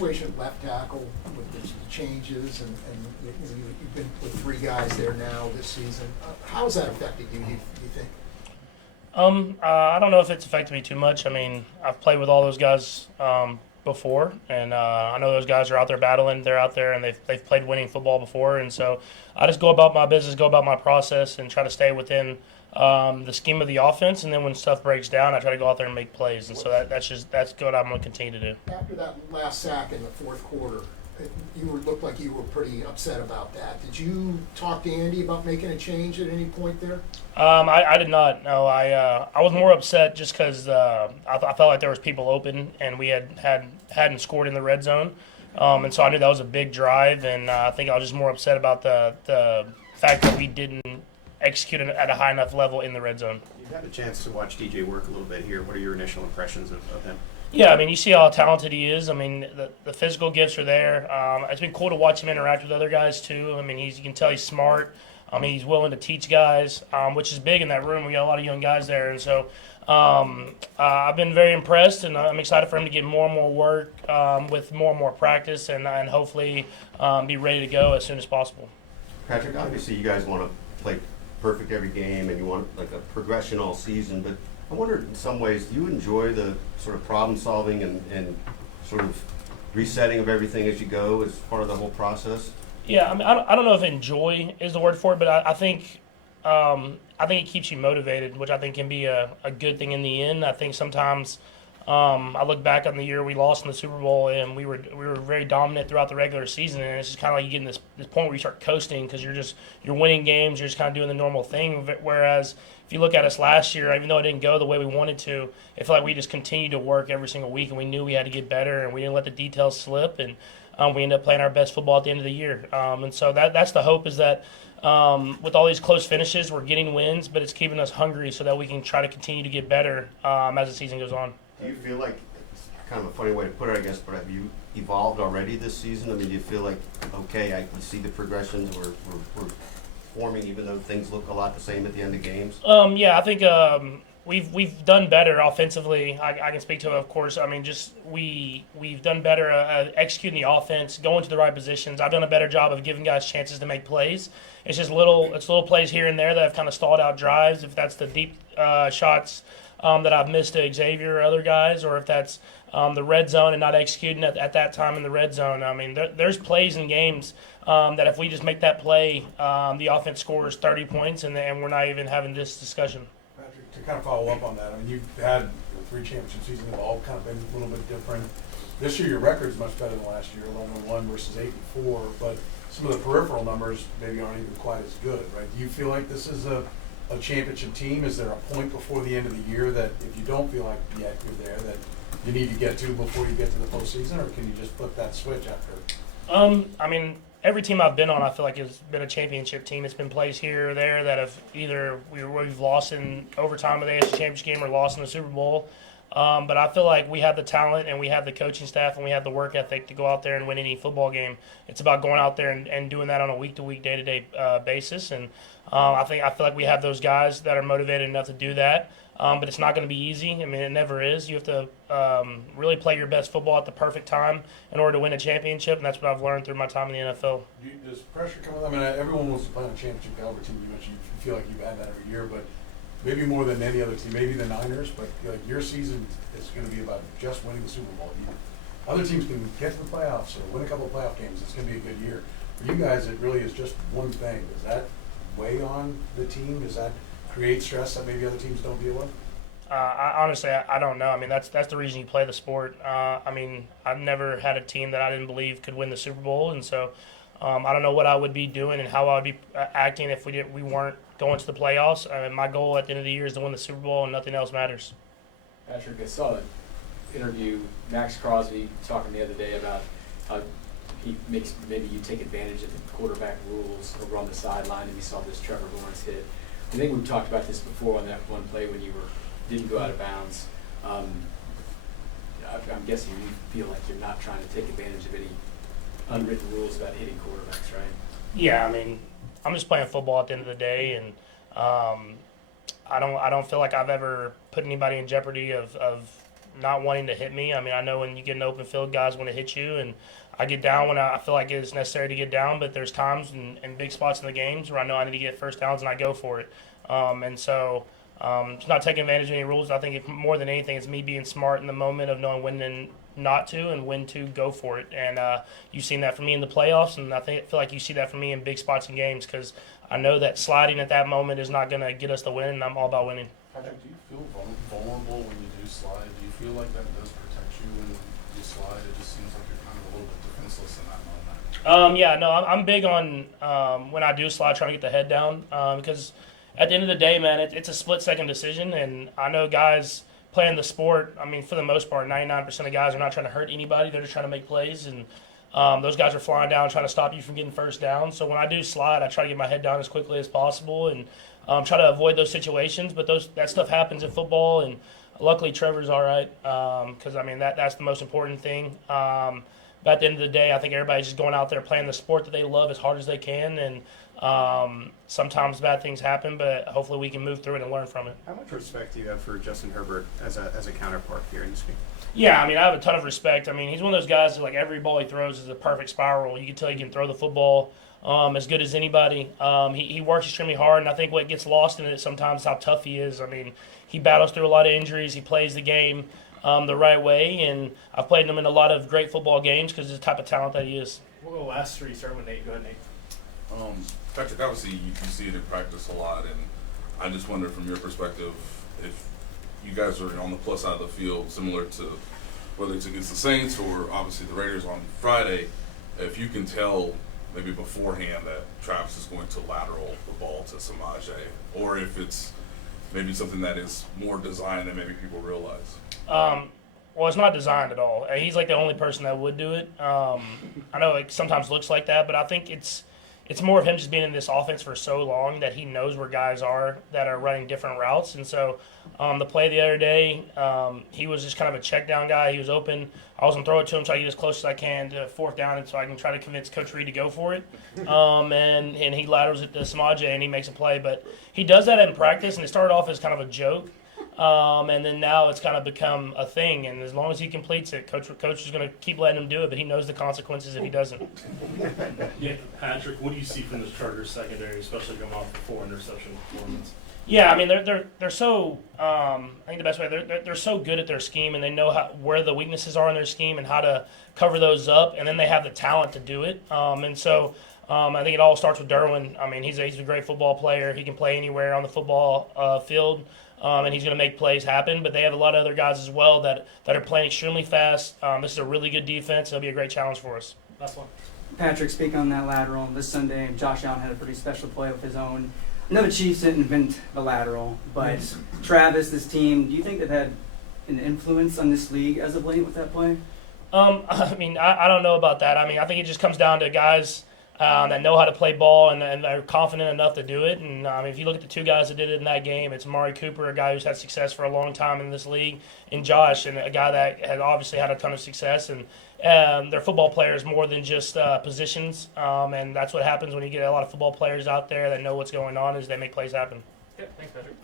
situation at left tackle with the changes, and you've been with three guys there now this season. How has that affected you, do you think? I don't know if it's affected me too much. I mean, I've played with all those guys before, and I know those guys are out there battling. They're out there, and they've played winning football before, and so I just go about my business, go about my process, and try to stay within the scheme of the offense. And then when stuff breaks down, I try to go out there and make plays. And so that's what I'm going to continue to do. After that last sack in the fourth quarter, looked like you were pretty upset about that. Did you talk to Andy about making a change at any point there? I did not. No, I was more upset just because I felt like there was people open and we hadn't scored in the red zone, and so I knew that was a big drive, and I think I was just more upset about the fact that we didn't execute at a high enough level in the red zone. You've had a chance to watch DJ work a little bit here. What are your initial impressions of him? Yeah, I mean, you see how talented he is. I mean, the physical gifts are there. It's been cool to watch him interact with other guys, too. I mean, you can tell he's smart. I mean, he's willing to teach guys, which is big in that room. We got a lot of young guys there. And so I've been very impressed, and I'm excited for him to get more and more work with more and more practice and hopefully be ready to go as soon as possible. Patrick, obviously you guys want to play perfect every game and you want like a progression all season, but I wonder in some ways, do you enjoy the sort of problem solving and sort of resetting of everything as you go as part of the whole process? Yeah, I mean, I don't know if enjoy is the word for it, but I think it keeps you motivated, which I think can be a good thing in the end. I think sometimes I look back on the year we lost in the Super Bowl, and we were very dominant throughout the regular season, and it's just kind of like you get in this point where you start coasting because you're winning games, you're just kind of doing the normal thing. Whereas if you look at us last year, even though it didn't go the way we wanted to, it felt like we just continued to work every single week, and we knew we had to get better, and we didn't let the details slip, and we ended up playing our best football at the end of the year. And so that's the hope, is that with all these close finishes, we're getting wins, but it's keeping us hungry so that we can try to continue to get better as the season goes on. Do you feel like, it's kind of a funny way to put it, I guess, but have you evolved already this season? I mean, do you feel like, okay, I can see the progressions, we're forming even though things look a lot the same at the end of games? Yeah, I think we've done better offensively. I can speak to it, of course. I mean, just we've done better executing the offense, going to the right positions. I've done a better job of giving guys chances to make plays. It's just little plays here and there that have kind of stalled out drives. If that's the deep shots that I've missed to Xavier or other guys, or if that's the red zone and not executing at that time in the red zone. I mean, there's plays in games that if we just make that play, the offense scores 30 points, and we're not even having this discussion. Patrick, to kind of follow up on that, I mean, you've had 3 championship seasons that have all kind of been a little bit different. This year, your record's much better than last year, 11-1 versus 8-4, but some of the peripheral numbers maybe aren't even quite as good, right? Do you feel like this is a championship team? Is there a point before the end of the year that if you don't feel like yet you're there, that you need to get to before you get to the postseason, or can you just flip that switch after? I mean, every team I've been on, I feel like has been a championship team. It's been plays here or there that have either we've lost in overtime of the AFC Championship game or lost in the Super Bowl. But I feel like we have the talent and we have the coaching staff and we have the work ethic to go out there and win any football game. It's about going out there and doing that on a week-to-week, day-to-day basis. And I feel like we have those guys that are motivated enough to do that. But it's not going to be easy. I mean, it never is. You have to really play your best football at the perfect time in order to win a championship, and that's what I've learned through my time in the NFL. Does pressure come with that? I mean, everyone wants to play on a championship caliber team. You mentioned you feel like you've had that every year, but maybe more than any other team, maybe the Niners, but like your season is going to be about just winning the Super Bowl. Other teams can get to the playoffs or win a couple of playoff games. It's going to be a good year. For you guys, it really is just one thing. Does that weigh on the team? Does that create stress that maybe other teams don't deal with? Honestly, I don't know. I mean, that's the reason you play the sport. I mean, I've never had a team that I didn't believe could win the Super Bowl, and so I don't know what I would be doing and how I would be acting if we weren't going to the playoffs. I mean, my goal at the end of the year is to win the Super Bowl, and nothing else matters. Patrick, I saw an interview, Max Crosby talking the other day about how he makes maybe you take advantage of the quarterback rules over on the sideline, and you saw this Trevor Lawrence hit. I think we've talked about this before on that one play when you didn't go out of bounds. I'm guessing you feel like you're not trying to take advantage of any unwritten rules about hitting quarterbacks, right? Yeah, I mean, I'm just playing football at the end of the day, and I don't feel like I've ever put anybody in jeopardy of not wanting to hit me. I mean, I know when you get an open field, guys want to hit you, and I get down when I feel like it's necessary to get down. But there's times and big spots in the games where I know I need to get first downs, and I go for it. And so it's not taking advantage of any rules. I think more than anything, it's me being smart in the moment of knowing when not to and when to go for it. And you've seen that from me in the playoffs, and I feel like you see that from me in big spots in games because I know that sliding at that moment is not going to get us the win, and I'm all about winning. Patrick, do you feel vulnerable when you do slide? Do you feel like that does protect you when you slide? It just seems like you're kind of a little bit defenseless in that moment. Yeah, no, I'm big on when I do slide, trying to get the head down because at the end of the day, man, it's a split-second decision, and I know guys playing the sport, I mean, for the most part, 99% of guys are not trying to hurt anybody. They're just trying to make plays, and those guys are flying down trying to stop you from getting first down. So when I do slide, I try to get my head down as quickly as possible and try to avoid those situations. But that stuff happens in football, and luckily Trevor's all right because, I mean, that's the most important thing. But at the end of the day, I think everybody's just going out there playing the sport that they love as hard as they can, and sometimes bad things happen, but hopefully we can move through it and learn from it. How much respect do you have for Justin Herbert as a counterpart here in this game? Yeah, I mean, I have a ton of respect. I mean, he's one of those guys that, like, every ball he throws is a perfect spiral. You can tell he can throw the football as good as anybody. He works extremely hard, and I think what gets lost in it sometimes is how tough he is. I mean, he battles through a lot of injuries. He plays the game the right way, and I've played him in a lot of great football games because of the type of talent that he is. We'll go last three, start with Nate. Go ahead, Nate. Patrick, obviously you see it in practice a lot, and I just wonder from your perspective if you guys are on the plus side of the field, similar to whether it's against the Saints or obviously the Raiders on Friday, if you can tell maybe beforehand that Travis is going to lateral the ball to Samaje, or if it's maybe something that is more designed than maybe people realize. Well, it's not designed at all. He's like the only person that would do it. I know it sometimes looks like that, but I think it's more of him just being in this offense for so long that he knows where guys are that are running different routes. And so the play the other day, he was just kind of a check down guy. He was open. I was going to throw it to him, try to get as close as I can to fourth down, and so I can try to convince Coach Reed to go for it. And he laterals it to Samaje, and he makes a play. But he does that in practice, and it started off as kind of a joke. And then now it's kind of become a thing, and as long as he completes it, coach is going to keep letting him do it, but he knows the consequences if he doesn't. Yeah, Patrick, what do you see from this Chargers secondary, especially coming off the 4 interception performance? Yeah, I mean they're so I think the best way they're so good at their scheme, and they know where the weaknesses are in their scheme and how to cover those up, and then they have the talent to do it. And so I think it all starts with Derwin. I mean he's a great football player. He can play anywhere on the football field. And he's going to make plays happen. But they have a lot of other guys as well that are playing extremely fast. This is a really good defense. It'll be a great challenge for us. Last one. Patrick, speaking on that lateral, this Sunday, Josh Allen had a pretty special play with his own. I know the Chiefs didn't invent the lateral, but Travis, this team, do you think they've had an influence on this league as of late with that play? I mean, I don't know about that. I mean, I think it just comes down to guys that know how to play ball and are confident enough to do it. And if you look at the two guys that did it in that game, it's Amari Cooper, a guy who's had success for a long time in this league, and Josh, and a guy that has obviously had a ton of success. And they're football players more than just positions. And that's what happens when you get a lot of football players out there that know what's going on is they make plays happen. Yeah, thanks, Patrick.